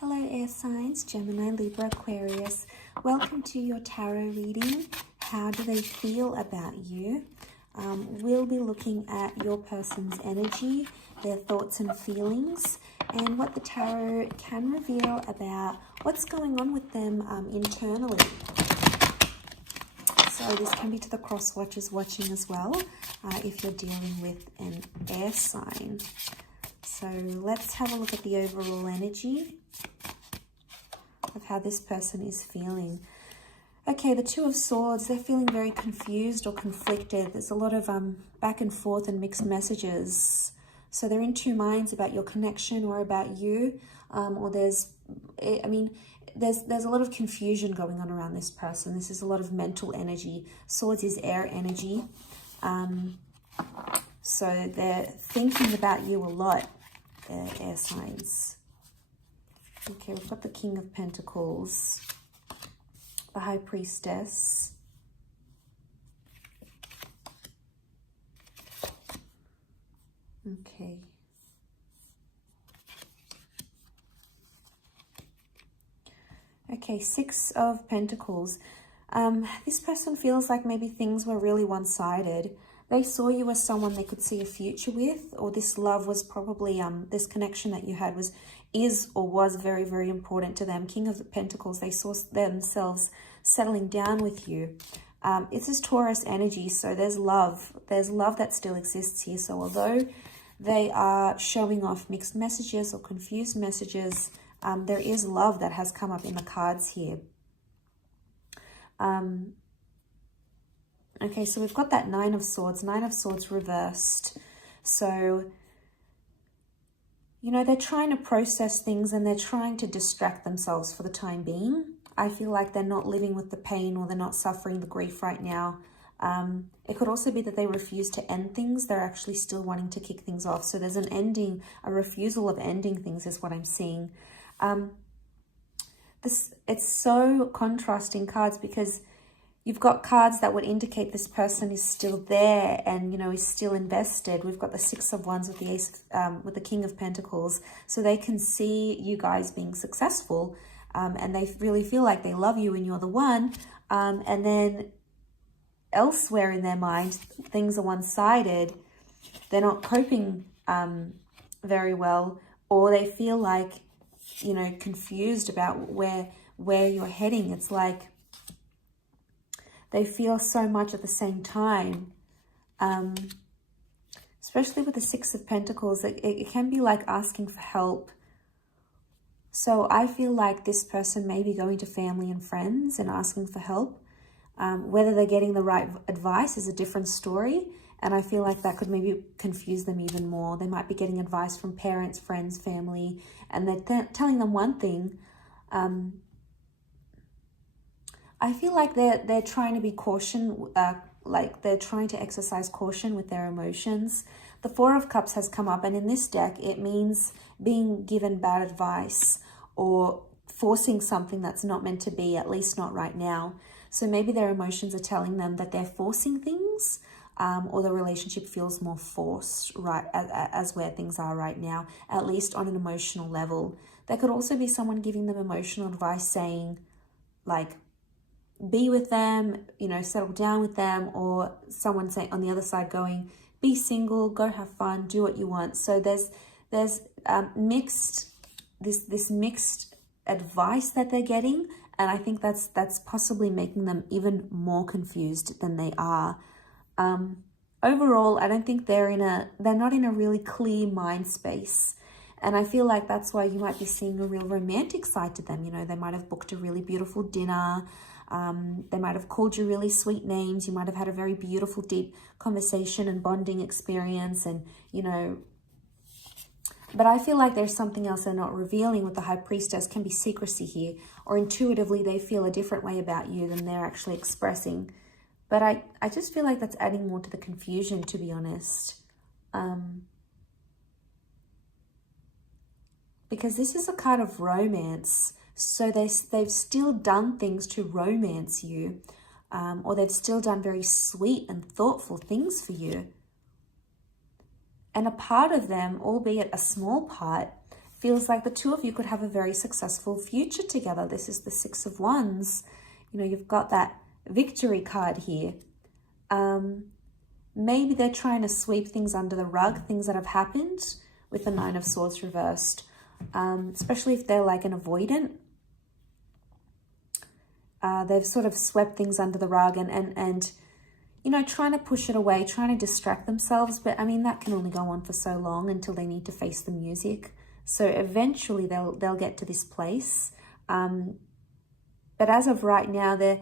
Hello air signs, Gemini, Libra, Aquarius. Welcome to your tarot reading. How do they feel about you? We'll be looking at your person's energy, their thoughts and feelings, and what the tarot can reveal about what's going on with them internally. So this can be to the cross watchers watching as well, if you're dealing with an air sign. So let's have a look at the overall energy of how this person is feeling. Okay, the Two of Swords, they're feeling very confused or conflicted. There's a lot of back and forth and mixed messages. So they're in two minds about your connection or about you. Or there's a lot of confusion going on around this person. This is a lot of mental energy. Swords is air energy. So they're thinking about you a lot, air signs. Okay, we've got the King of Pentacles, the High Priestess, okay. Okay, Six of Pentacles. This person feels like maybe things were really one-sided. They saw you as someone they could see a future with, or this love was probably, this connection that you had was very, very important to them. King of Pentacles, they saw themselves settling down with you. It's this Taurus energy, so there's love. There's love that still exists here. So although they are showing off mixed messages or confused messages, there is love that has come up in the cards here. Okay, so we've got that Nine of Swords reversed. So, you know, they're trying to process things and they're trying to distract themselves for the time being. I feel like they're not living with the pain or they're not suffering the grief right now. It could also be that they refuse to end things. They're actually still wanting to kick things off. So there's an ending, a refusal of ending things is what I'm seeing. It's so contrasting cards because you've got cards that would indicate this person is still there and, you know, is still invested. We've got the Six of Wands with the Ace, with the King of Pentacles. So they can see you guys being successful, and they really feel like they love you and you're the one. And then elsewhere in their mind, things are one-sided. They're not coping very well, or they feel like, you know, confused about where you're heading. It's like they feel so much at the same time, especially with the Six of Pentacles. It can be like asking for help. So I feel like this person may be going to family and friends and asking for help. Whether they're getting the right advice is a different story. And I feel like that could maybe confuse them even more. They might be getting advice from parents, friends, family, and they're telling them one thing. I feel like they're trying to be like they're trying to exercise caution with their emotions. The Four of Cups has come up, and in this deck, it means being given bad advice or forcing something that's not meant to be, at least not right now. So maybe their emotions are telling them that they're forcing things, or the relationship feels more forced, right, as where things are right now, at least on an emotional level. There could also be someone giving them emotional advice saying, like, be with them, you know, settle down with them, or someone saying on the other side going, be single, go have fun, do what you want. So there's mixed advice that they're getting, and I think that's possibly making them even more confused than they are. Overall, I don't think they're not in a really clear mind space. And I feel like that's why you might be seeing a real romantic side to them. You know, they might have booked a really beautiful dinner. They might have called you really sweet names. You might have had a very beautiful, deep conversation and bonding experience. And, you know, but I feel like there's something else they're not revealing with the High Priestess. Can be secrecy here, or intuitively they feel a different way about you than they're actually expressing. But I just feel like that's adding more to the confusion, to be honest. Because this is a card of romance. So they've still done things to romance you, or they've still done very sweet and thoughtful things for you. And a part of them, albeit a small part, feels like the two of you could have a very successful future together. This is the Six of Wands. You know, you've got that victory card here. Maybe they're trying to sweep things under the rug, things that have happened, with the Nine of Swords reversed. Especially if they're like an avoidant. They've sort of swept things under the rug and you know, trying to push it away, trying to distract themselves. But I mean, that can only go on for so long until they need to face the music. So eventually they'll get to this place. But as of right now, they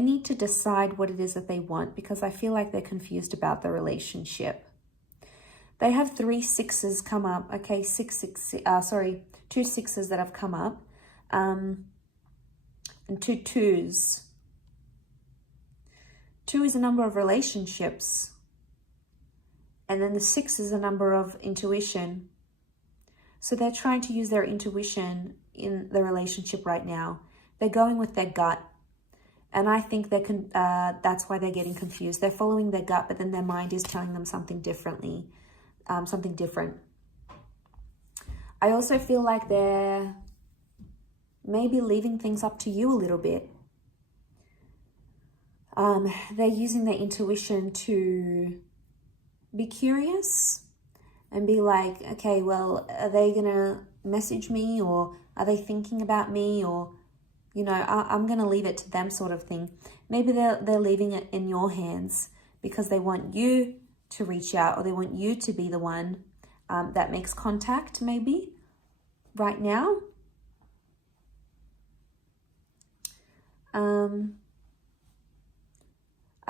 need to decide what it is that they want, because I feel like they're confused about the relationship. They have 3 sixes come up. Okay, 2 sixes that have come up. And 2 twos. 2 is a number of relationships. And then the 6 is a number of intuition. So they're trying to use their intuition in the relationship right now. They're going with their gut. And I think that's why they're getting confused. They're following their gut, but then their mind is telling them something different. I also feel like they're maybe leaving things up to you a little bit. They're using their intuition to be curious and be like, okay, well, are they going to message me, or are they thinking about me, or, you know, I'm going to leave it to them, sort of thing. Maybe they're leaving it in your hands because they want you to reach out, or they want you to be the one that makes contact, maybe, right now.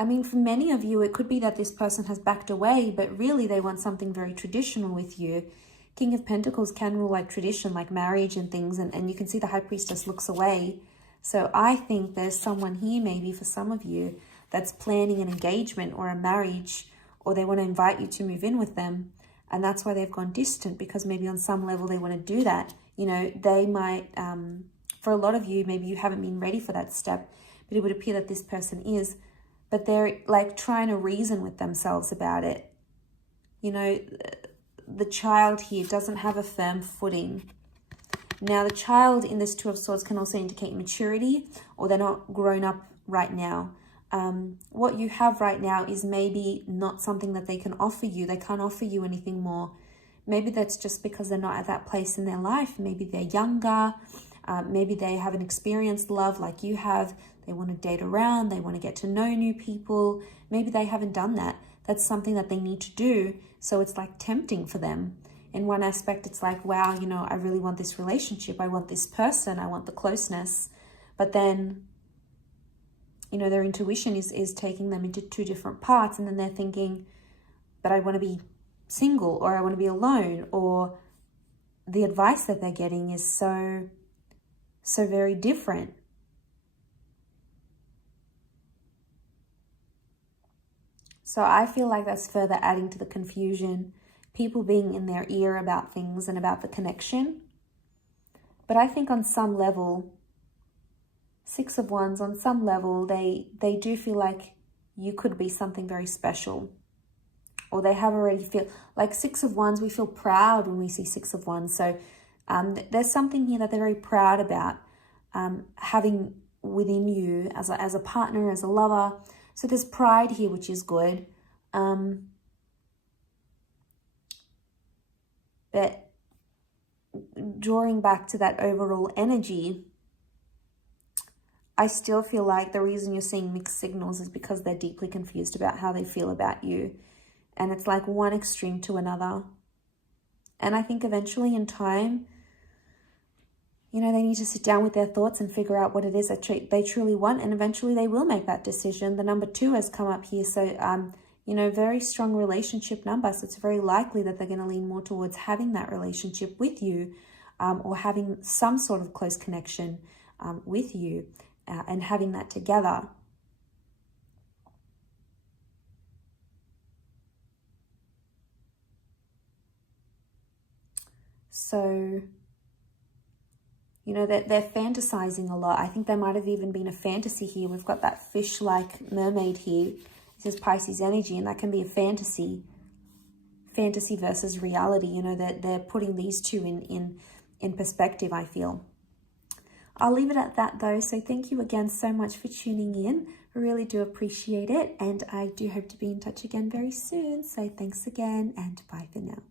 I mean, for many of you, it could be that this person has backed away, but really they want something very traditional with you. King of Pentacles can rule like tradition, like marriage and things, and you can see the High Priestess looks away. So I think there's someone here, maybe for some of you, that's planning an engagement or a marriage, or they want to invite you to move in with them. And that's why they've gone distant, because maybe on some level they want to do that. You know, they might, for a lot of you, maybe you haven't been ready for that step, but it would appear that this person is. But they're like trying to reason with themselves about it. You know, the child here doesn't have a firm footing. Now, the child in this Two of Swords can also indicate maturity, or they're not grown up right now. What you have right now is maybe not something that they can offer you. They can't offer you anything more. Maybe that's just because they're not at that place in their life. Maybe they're younger. Maybe they haven't experienced love like you have. They want to date around. They want to get to know new people. Maybe they haven't done that. That's something that they need to do. So it's like tempting for them. In one aspect, it's like, wow, you know, I really want this relationship. I want this person. I want the closeness. But then, you know, their intuition is taking them into 2 different parts. And then they're thinking, but I want to be single, or I want to be alone, or the advice that they're getting is so very different. So I feel like that's further adding to the confusion. People being in their ear about things and about the connection. But I think on some level, 6 of Wands, on some level, they do feel like you could be something very special. Or they have already feel like 6 of Wands, we feel proud when we see 6 of Wands. So there's something here that they're very proud about having within you as a partner, as a lover. So there's pride here, which is good. But drawing back to that overall energy, I still feel like the reason you're seeing mixed signals is because they're deeply confused about how they feel about you. And it's like one extreme to another. And I think eventually in time, you know, they need to sit down with their thoughts and figure out what it is that they truly want. And eventually they will make that decision. The number 2 has come up here. So, you know, very strong relationship number. So it's very likely that they're going to lean more towards having that relationship with you, or having some sort of close connection with you, and having that together. So, you know, they're fantasizing a lot. I think there might have even been a fantasy here. We've got that fish-like mermaid here. This is Pisces energy, and that can be a fantasy versus reality. You know, they're putting these two in perspective, I feel. I'll leave it at that though. So thank you again so much for tuning in. I really do appreciate it. And I do hope to be in touch again very soon. So thanks again and bye for now.